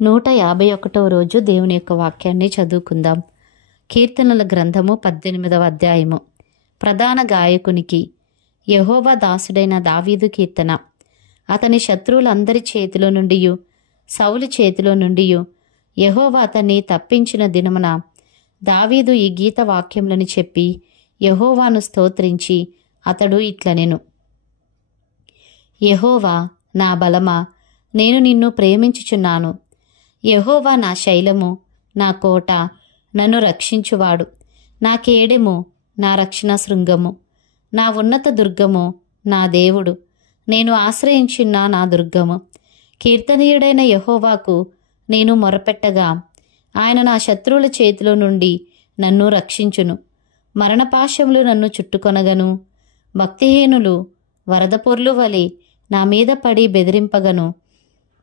151వ రోజు దేవుని యొక్క వాక్యాన్ని చదువుకుందాం. కీర్తనల గ్రంథము 18వ అధ్యాయము. ప్రధాన గాయకునికి యెహోవా దాసుడైన దావీదు కీర్తన. అతని శత్రువులందరి చేతిలో నుండి, సౌలు చేతిలో నుండి యెహోవా అతన్ని తప్పించిన దినమున దావీదు ఈ గీత వాక్యములను చెప్పి యెహోవాను స్తోత్రించి అతడు ఇట్లనెను: యెహోవా నా బలమా, నేను నిన్ను ప్రేమించుచున్నాను. యెహోవా నా శైలము, నా కోట, నన్ను రక్షించువాడు, నా కేడెము, నా రక్షణ శృంగము, నా ఉన్నత దుర్గము, నా దేవుడు, నేను ఆశ్రయించిన నా దుర్గము. కీర్తనీయుడైన యెహోవాకు నేను మొరపెట్టగా ఆయన నా శత్రువుల చేతిలో నుండి నన్ను రక్షించును. మరణపాశములు నన్ను చుట్టుకొనగను, భక్తిహీనులు వరద పొర్లు వలె నా మీద పడి బెదిరింపగను.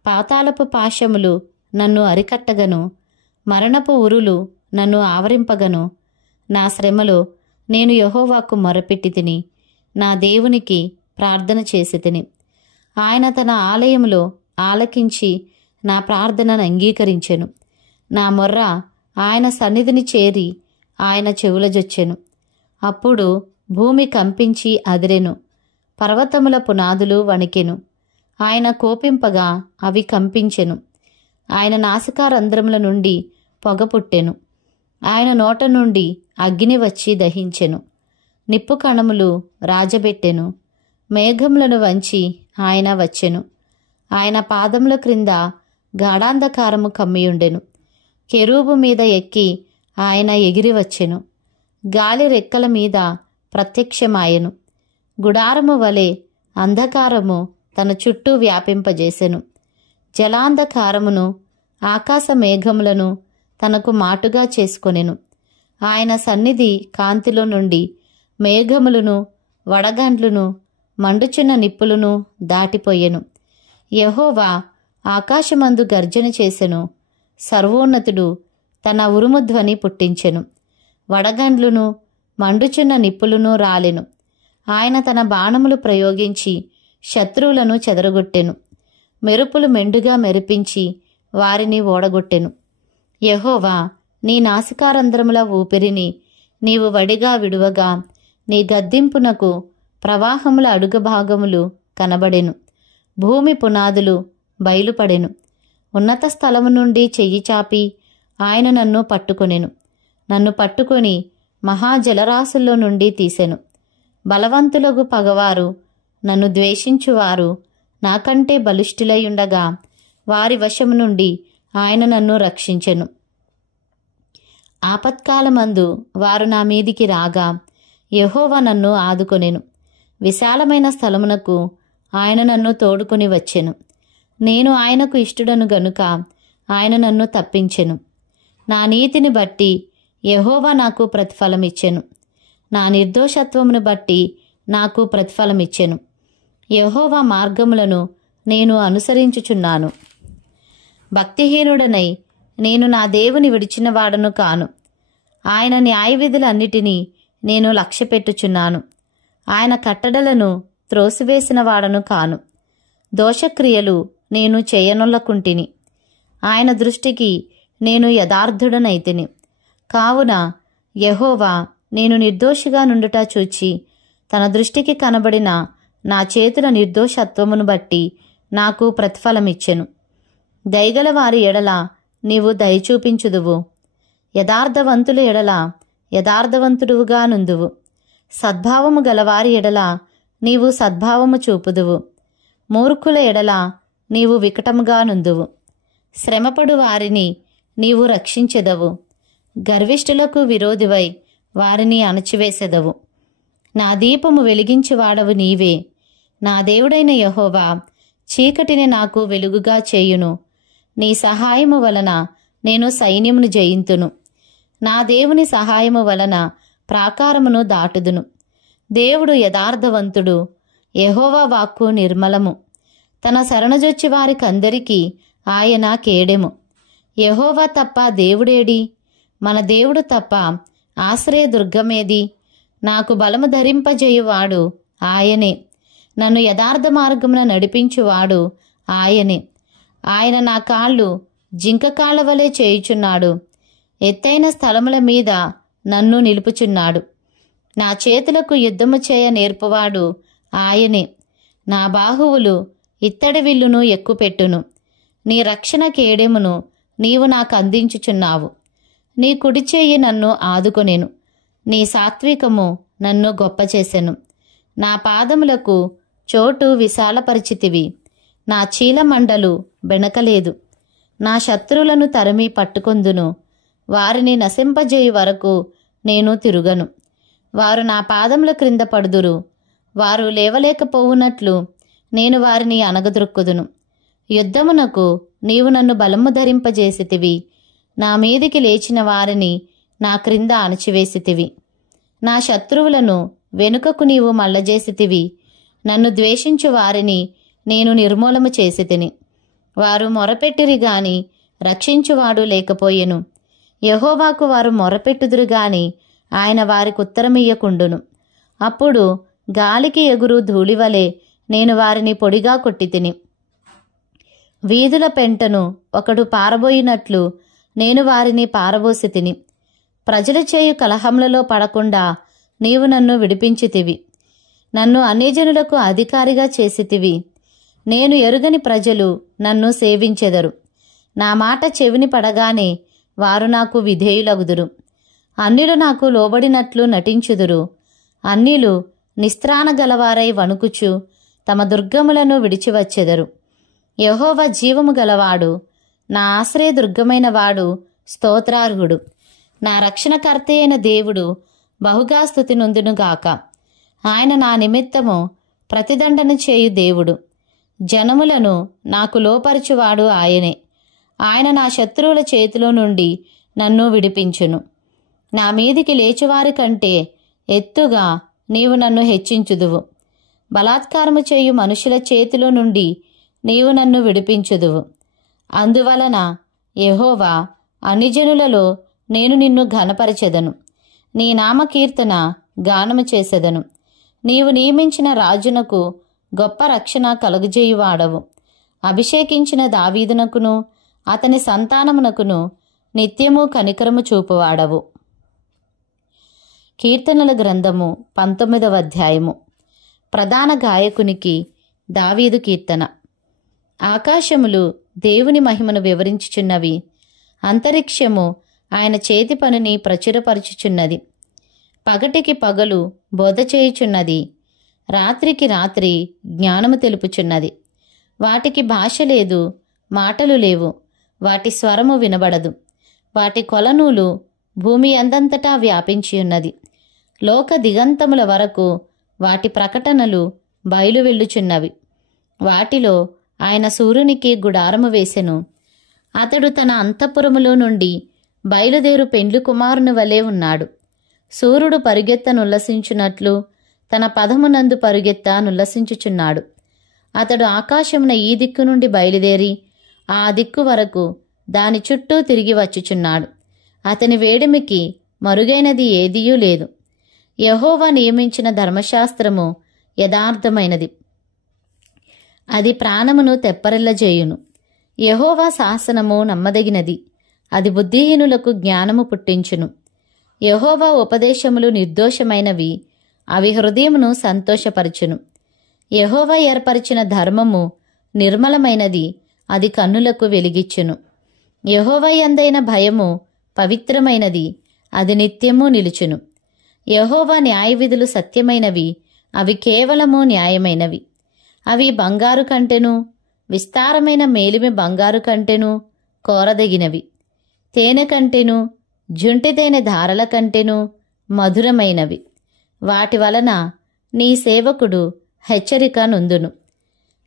పాతాళపు పాశములు నన్ను అరికట్టగను, మరణపు ఉరులు నన్ను ఆవరింపగను. నా శ్రమలో నేను యెహోవాకు మొరపెట్టి తిని, నా దేవునికి ప్రార్థన చేసి తిని. ఆయన తన ఆలయములో ఆలకించి నా ప్రార్థనను అంగీకరించెను. నా మొర్ర ఆయన సన్నిధిని చేరి ఆయన చెవులజొచ్చెను. అప్పుడు భూమి కంపించి అదిరెను, పర్వతముల పునాదులు వణికెను. ఆయన కోపింపగా అవి కంపించెను. ఆయన నాసికారంధ్రముల నుండి పొగ పుట్టెను. ఆయన నోట నుండి అగ్ని వచ్చి దహించెను. నిప్పు కణములు రాజబెట్టెను. మేఘములను వంచి ఆయన వచ్చెను. ఆయన పాదముల క్రింద గాఢాంధకారము కమ్మియుండెను. కెరూబు మీద ఎక్కి ఆయన ఎగిరి వచ్చెను. గాలి రెక్కల మీద ప్రత్యక్షమాయెను. గుడారము వలె అంధకారము తన చుట్టూ వ్యాపింపజేసెను. జలాంధకారమును ఆకాశ మేఘములను తనకు మాటుగా చేసుకొనెను. ఆయన సన్నిధి కాంతిలో నుండి మేఘములను, వడగండ్లును, మండుచున్న నిప్పులను దాటిపోయెను. యెహోవా ఆకాశమందు గర్జన చేసెను. సర్వోన్నతుడు తన ఉరుముధ్వని పుట్టించెను. వడగండ్లును, మండుచున్న నిప్పులను రాలెను. ఆయన తన బాణములు ప్రయోగించి శత్రువులను చెదరగొట్టెను. మెరుపులు మెండుగా మెరిపించి వారిని ఓడగొట్టెను. యెహోవా నీ నాసికారంధ్రముల ఊపిరిని నీవు వడిగా విడువగా నీ గద్దింపునకు ప్రవాహముల అడుగభాగములు కనబడెను. భూమి పునాదులు బయలుపడెను. ఉన్నత స్థలము నుండి చెయ్యి చాపి ఆయన నన్ను పట్టుకొనెను. నన్ను పట్టుకొని మహాజలరాశుల్లో నుండి తీసెను. బలవంతులకు పగవారు, నన్ను ద్వేషించువారు నాకంటే బలిష్ఠులైయుండగా వారి వశము నుండి ఆయన నన్ను రక్షించెను. ఆపత్కాలమందు వారు నా మీదికి రాగా యెహోవా నన్ను ఆదుకొనెను. విశాలమైన స్థలమునకు ఆయన నన్ను తోడుకొని వచ్చెను. నేను ఆయనకు ఇష్టుడను గనుక ఆయన నన్ను తప్పించెను. నా నీతిని బట్టి యెహోవా నాకు ప్రతిఫలమిచ్చెను. నా నిర్దోషత్వమును బట్టి నాకు ప్రతిఫలమిచ్చెను. యెహోవా మార్గములను నేను అనుసరించుచున్నాను. భక్తిహీనుడనై నేను నా దేవుని విడిచిన వాడను కాను. ఆయన న్యాయవిధులన్నిటినీ నేను లక్ష్యపెట్టుచున్నాను. ఆయన కట్టడలను త్రోసివేసిన వాడను కాను. దోషక్రియలు నేను చేయనొల్లకుంటిని. ఆయన దృష్టికి నేను యథార్థుడనైతిని. కావున యెహోవా నేను నిర్దోషిగా నుండుట చూచి తన దృష్టికి కనబడిన నా చేతుల నిర్దోషత్వమును బట్టి నాకు ప్రతిఫలమిచ్చెను. దయగల వారి ఎడల నీవు దయచూపించుదువు. యథార్థవంతుల ఎడల యథార్థవంతుడువుగా నుందువు. సద్భావము గలవారి ఎడల నీవు సద్భావము చూపుదువు. మూర్ఖుల ఎడల నీవు వికటముగా నుందువు. శ్రమపడు వారిని నీవు రక్షించెదవు. గర్విష్ఠులకు విరోధివై వారిని అణచివేసెదవు. నా దీపము వెలిగించువాడవు నీవే. నా దేవుడైన యెహోవా చీకటిని నాకు వెలుగుగా చేయును. నీ సహాయము వలన నేను సైన్యమును జయింతును. నా దేవుని సహాయము వలన ప్రాకారమును దాటుదును. దేవుడు యథార్థవంతుడు. యెహోవా వాక్కు నిర్మలము. తన శరణజొచ్చి వారికందరికీ ఆయన కేడెము. యెహోవా తప్ప దేవుడేడి? మన దేవుడు తప్ప ఆశ్రయదుర్గమేది? నాకు బలము ధరింపజేయువాడు ఆయనే. నన్ను యథార్థ మార్గమున నడిపించువాడు ఆయనే. ఆయన నా కాళ్ళు జింక కాళ్ళవలే చేయుచున్నాడు. ఎత్తైన స్థలముల మీద నన్ను నిలుపుచున్నాడు. నా చేతులకు యుద్ధము చేయ నేర్పువాడు ఆయనే. నా బాహువులు ఇత్తడి విల్లును ఎక్కుపెట్టును. నీ రక్షణ కేడెమును నీవు నాకు అందించుచున్నావు. నీ కుడి చేయి నన్ను ఆదుకొనెను. నీ సాత్వికము నన్ను గొప్ప చేసెను. నా పాదములకు చోటు విశాలపరిచితివి. నా చీలమండలు బెణకలేదు. నా శత్రువులను తరిమి పట్టుకొందును. వారిని నశింపజేయు వరకు నేను తిరుగను. వారు నా పాదముల క్రింద పడుదురు. వారు లేవలేకపోవునట్లు నేను వారిని అనగదొక్కుదును. యుద్ధమునకు నీవు నన్ను బలము ధరింపజేసితివి. నా మీదికి లేచిన వారిని నా క్రింద అణచివేసితివి. నా శత్రువులను వెనుకకు నీవు మల్లజేసితివి. నన్ను ద్వేషించు వారిని నేను నిర్మూలము చేసితిని. వారు మొరపెట్టిరి గాని రక్షించువాడు లేకపోయెను. యెహోవాకు వారు మొరపెట్టుదురు గాని ఆయన వారికి ఉత్తరమియ్యకుండును. అప్పుడు గాలికి ఎగురు ధూళివలే నేను వారిని పొడిగా కొట్టితిని. వీధుల పెంటను ఒకడు పారబోయినట్లు నేను వారిని పారబోసితిని. ప్రజలు చేయు కలహములలో పడకుండా నీవు నన్ను విడిపించితివి. నన్ను అన్యజనులకు అధికారిగా చేసితివి. నేను ఎరుగని ప్రజలు నన్ను సేవించెదరు. నా మాట చెవిని పడగానే వారు నాకు విధేయులగుదురు. అన్యులు నాకు లోబడినట్లు నటించుదురు. అన్యులు నిస్త్రాణ గలవారై వణుకుచు తమ దుర్గములను విడిచివచ్చెదరు. యెహోవా జీవము గలవాడు, నా ఆశ్రయదుర్గమైన వాడు స్తోత్రార్హుడు. నా రక్షణకర్త అయిన దేవుడు బహుగా స్తుతి నొందునుగాక. ఆయన నా నిమిత్తము ప్రతిదండన చేయు దేవుడు. జనములను నాకు లోపరచువాడు ఆయనే. ఆయన నా శత్రువుల చేతిలో నుండి నన్ను విడిపించును. నా మీదికి లేచువారి కంటే ఎత్తుగా నీవు నన్ను హెచ్చించుదువు. బలాత్కారము చేయు మనుషుల చేతిలో నుండి నీవు నన్ను విడిపించుదువు. అందువలన యెహోవా, అన్యజనులలో నేను నిన్ను ఘనపరచెదను. నీ నామకీర్తన గానము చేసెదను. నీవు నియమించిన రాజునకు గొప్ప రక్షణ కలుగజేయువాడవు. అభిషేకించిన దావీదునకును అతని సంతానమునకును నిత్యము కనికరము చూపువాడవు. కీర్తనల గ్రంథము 19వ అధ్యాయము. ప్రధాన గాయకునికి దావీదు కీర్తన. ఆకాశములు దేవుని మహిమను వివరించుచున్నవి. అంతరిక్షము ఆయన చేతి పనిని ప్రచురపరచుచున్నది. పగటికి పగలు బోధ చేయుచున్నది. రాత్రికి రాత్రి జ్ఞానము తెలుపుచున్నది. వాటికి భాష లేదు, మాటలు లేవు. వాటి స్వరము వినబడదు. వాటి కొలనూలు భూమి అందంతటా వ్యాపించియున్నది. లోక దిగంతముల వరకు వాటి ప్రకటనలు బయలు వెళ్ళుచున్నవి. వాటిలో ఆయన సూర్యునికి గుడారము వేసెను. అతడు తన అంతఃపురములో నుండి బయలుదేరు పెండ్లి కుమారుని వలె ఉన్నాడు. సూర్యుడు పరుగెత్తనుల్లసించున్నట్లు తన పదమునందు పరుగెత్తనుల్లసించుచున్నాడు. అతడు ఆకాశమున ఈ దిక్కు నుండి బయలుదేరి ఆ దిక్కు వరకు దాని చుట్టూ తిరిగి వచ్చుచున్నాడు. అతని వేడిమికి మరుగైనది ఏదియూ లేదు. యెహోవా నియమించిన ధర్మశాస్త్రము యథార్థమైనది. అది ప్రాణమును తెప్పరిల్లజేయును. యెహోవా శాసనము నమ్మదగినది. అది బుద్ధిహీనులకు జ్ఞానము పుట్టించును. యెహోవా ఉపదేశములు నిర్దోషమైనవి. అవి హృదయమును సంతోషపరచును. యెహోవా ఏర్పరిచిన ధర్మము నిర్మలమైనది. అది కన్నులకు వెలిగిచ్చును. యెహోవా యందైన భయము పవిత్రమైనది. అది నిత్యము నిలుచును. యెహోవా న్యాయవిధులు సత్యమైనవి. అవి కేవలము న్యాయమైనవి. అవి బంగారు కంటెను, విస్తారమైన మేలిమి బంగారు కంటెను కోరదగినవి. తేనె కంటెను, జుంటితేనె ధారల కంటెను మధురమైనవి. వాటి వలన నీ సేవకుడు హెచ్చరిక నొందును.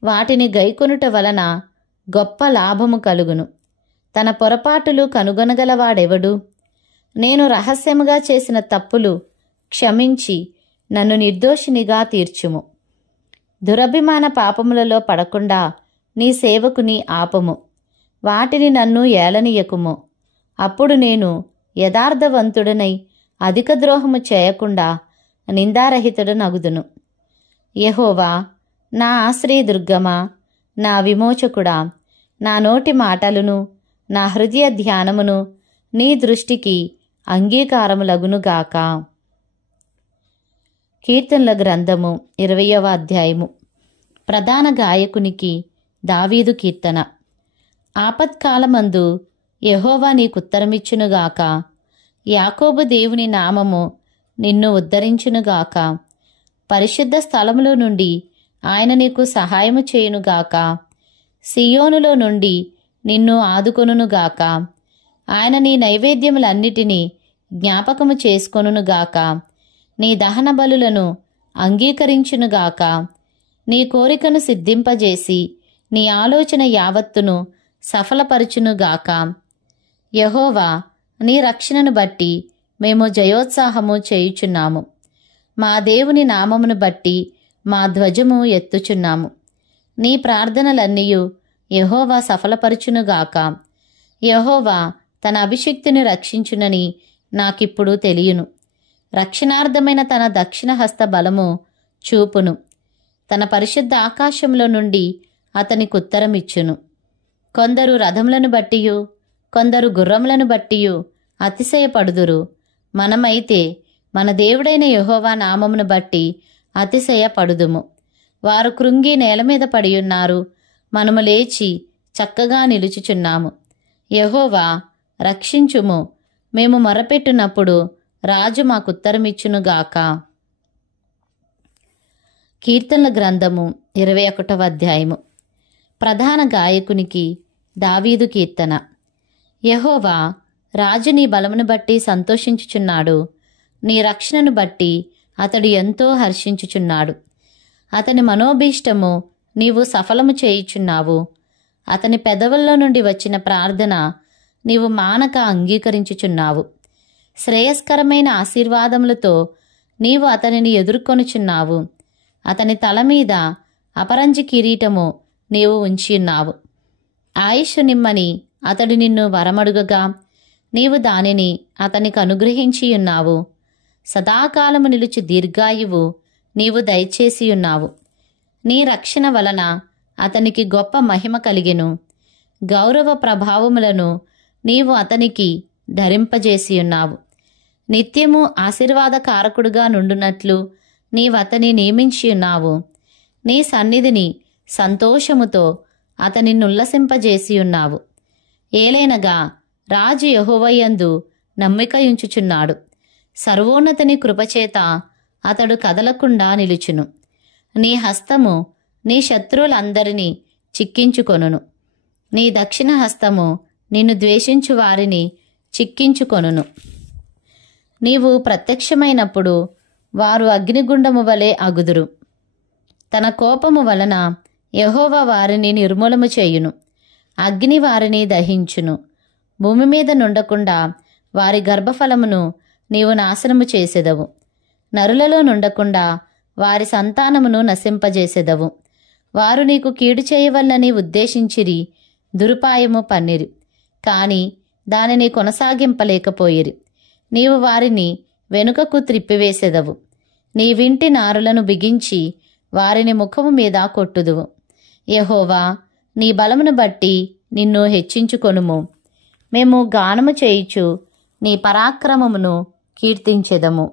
వాటిని గైకొనుట వలన గొప్ప లాభము కలుగును. తన పొరపాటులు కనుగొనగలవాడెవడు? నేను రహస్యముగా చేసిన తప్పులు క్షమించి నన్ను నిర్దోషినిగా తీర్చుము. దురభిమాన పాపములలో పడకుండా నీ సేవకుని ఆపము. వాటిని నన్ను ఏలనీయకుము. అప్పుడు నేను యథార్థవంతుడనై అధిక ద్రోహము చేయకుండా నిందారహితుడనగుదును. యెహోవా, నా ఆశ్రయదుర్గమా, నా విమోచకుడా, నా నోటి మాటలను నా హృదయ ధ్యానమును నీ దృష్టికి అంగీకారములగునుగాక. కీర్తనల గ్రంథము 20వ అధ్యాయము. ప్రధాన గాయకునికి దావీదు కీర్తన. ఆపత్కాలమందు యెహోవా నీకుత్తరమిచ్చునుగాక. యాకోబు దేవుని నామము నిన్ను ఉద్ధరించునుగాక. పరిశుద్ధ స్థలములో నుండి ఆయన నీకు సహాయము చేయునుగాక. సియోనులో నుండి నిన్ను ఆదుకొనుగాక. ఆయన నీ నైవేద్యములన్నిటినీ జ్ఞాపకము చేసుకొనుగాక. నీ దహన బలులను అంగీకరించునుగాక. నీ కోరికను సిద్ధింపజేసి నీ ఆలోచన యావత్తును సఫలపరచునుగాక. యెహోవా, నీ రక్షణను బట్టి మేము జయోత్సాహము చేయుచున్నాము. మా దేవుని నామమును బట్టి మా ధ్వజము ఎత్తుచున్నాము. నీ ప్రార్థనలన్నీయు యెహోవా సఫలపరచునుగాక. యెహోవా తన అభిషిక్తుని రక్షించునని నాకిప్పుడు తెలియను. రక్షణార్థమైన తన దక్షిణ హస్త బలము చూపును. తన పరిశుద్ధ ఆకాశంలో నుండి అతనికి ఉత్తరమిచ్చును. కొందరు రథములను బట్టియు కొందరు గుర్రములను బట్టియు అతిశయపడుదురు. మనమైతే మన దేవుడైన యెహోవా నామమును బట్టి అతిశయపడుదుము. వారు కృంగి నేల మీద పడియున్నారు. మనము లేచి చక్కగా నిలుచుచున్నాము. యెహోవా, రక్షించుము. మేము మొరపెట్టునప్పుడు రాజు మాకుత్తరమిచ్చునుగాక. కీర్తనల గ్రంథము 21వ అధ్యాయము. ప్రధాన గాయకునికి దావీదు కీర్తన. యెహోవా, రాజు నీ బలమును బట్టి సంతోషించుచున్నాడు. నీ రక్షణను బట్టి అతడు ఎంతో హర్షించుచున్నాడు. అతని మనోభీష్టము నీవు సఫలము చేయుచున్నావు. అతని పెదవుల్లో నుండి వచ్చిన ప్రార్థన నీవు మానక అంగీకరించుచున్నావు. శ్రేయస్కరమైన ఆశీర్వాదములతో నీవు అతనిని ఎదుర్కొనుచున్నావు. అతని తల మీద అపరంజి కిరీటము నీవు ఉంచియున్నావు. ఆయుష్ నిమ్మని అతడు నిన్ను వరమడుగగా నీవు దానిని అతనికి అనుగ్రహించియున్నావు. సదాకాలము నిలుచు దీర్ఘాయువు నీవు దయచేసియున్నావు. నీ రక్షణ వలన అతనికి గొప్ప మహిమ కలిగెను. గౌరవ ప్రభావములను నీవు అతనికి ధరింపజేసియున్నావు. నిత్యము ఆశీర్వాదకారకుడుగా నుండునట్లు నీవతని నియమించియున్నావు. నీ సన్నిధిని సంతోషముతో అతనినుల్లసింపజేసియున్నావు. ఏలైనగా రాజు యెహోవాయందు నమ్మికయుంచుచున్నాడు. సర్వోన్నతుని కృపచేత అతడు కదలకుండా నిలుచును. నీ హస్తము నీ శత్రువులందరినీ చిక్కించుకొనును. నీ దక్షిణ హస్తము నిన్ను ద్వేషించు వారిని చిక్కించుకొనును. నీవు ప్రత్యక్షమైనప్పుడు వారు అగ్నిగుండము వలె అగుదురు. తన కోపము వలన యెహోవా వారిని నిర్మూలము చేయును. అగ్ని వారిని దహించును. భూమి మీద నుండకుండా వారి గర్భఫలమును నీవు నాశనము చేసెదవు. నరులలో నుండకుండా వారి సంతానమును నశింపజేసెదవు. వారు నీకు కీడు చేయవల్లని ఉద్దేశించిరి, దురుపాయము పన్నిరి, కాని దానిని కొనసాగింపలేకపోయిరి. నీవు వారిని వెనుకకు త్రిప్పివేసెదవు. నీ వింటి నారులను బిగించి వారిని ముఖము మీద కొట్టుదువు. యెహోవా, నీ బలమును బట్టి నిన్ను హెచ్చించుకొనుము. మేము గానము చేయుచు నీ పరాక్రమమును కీర్తించెదము.